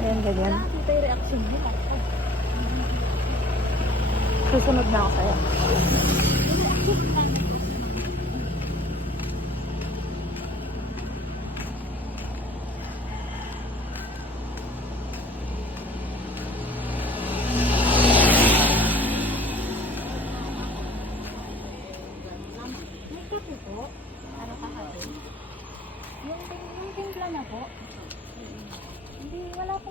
Ayan, ganyan. Susunod na ako sa'yo. Yung, yung timpla na po.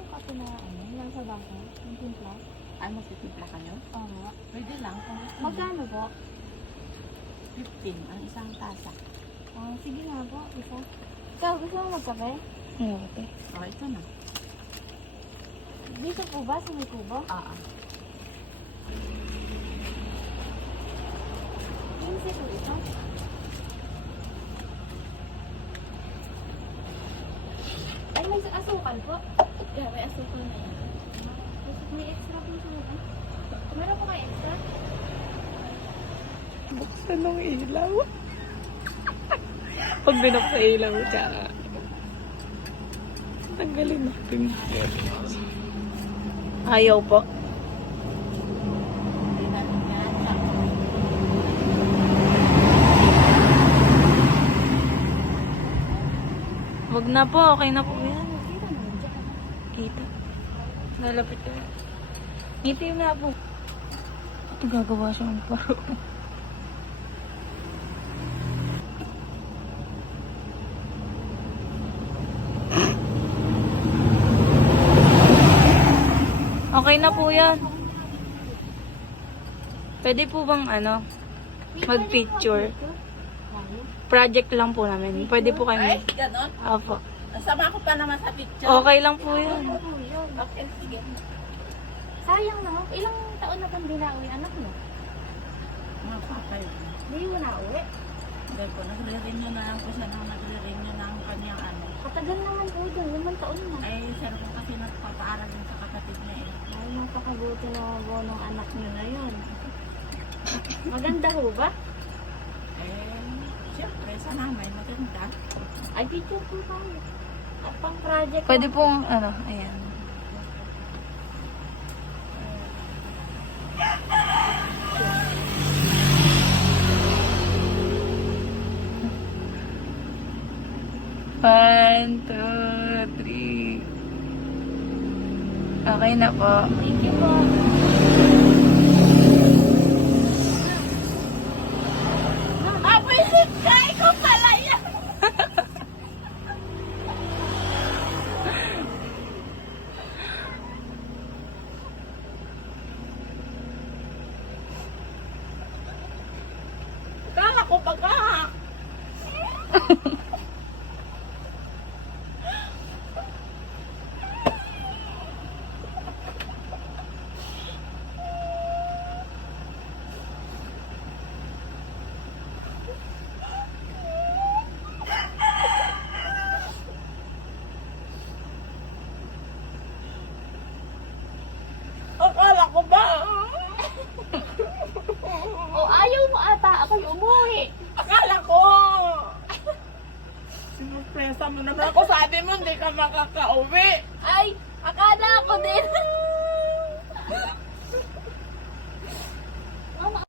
Kape na ano, lang sa bangko. Yung timpla. Ay, magtitimpla kayo? Oo. Pwede lang. Kung gusto. Magkano po? 15 ang isang tasa. Ah, sige nga po, isa. Ikaw, gusto mo magkape? Ayan, okay. O, ito na. Dito po ba? Sa may kubo? Ah, ah. Minsi po ito. Ay, may asukal po. Yeah, may asukal na yan. May extra po mga. Meron po kayo extra? Buksan ng ilaw. Pag binuksan sa ilaw, tsaka. Tanggalin natin. Ayaw po. Wag na po, okay na po yan. Dito naman dyan. Kita. Lalapit ko. Ngiti na po. Ito gagawa siyang paro. Okay na po yan. Pwede po bang ano, mag-picture? Project lang po namin. Pwede po kayo Ay, ganon. Opo. Sama ko pa naman sa picture. Okay lang po yun? Okay, sige. Sayang naman. Ilang taon na pang dinauwi anak mo? Mga papay. Hindi mo na uwi. Hindi po, nagre-renew na lang po siya nang nagre-renew ng kanyang ano. Katagal naman po dyan. Limang taon na. Ay, sir po kasi nagpapaaral din sa kapatid niya eh. Ay, napakabuti na po ng anak niyo na yun. Maganda ho ba? Eh, siyempre, sa nanay, maganda. Ay, picture po tayo. At pang project. Pwede pong ano, ayan. One, two, three. Okay na po. Thank you po. Ah, pwede ka! Ikaw pala yan! Kala ko pagka! Akala ko ba? O, ayaw mo ata. Ako'y umuwi. Sinurpresa mo naman ako. Sabi mo, hindi ka makakauwi. Ay, akala ko din.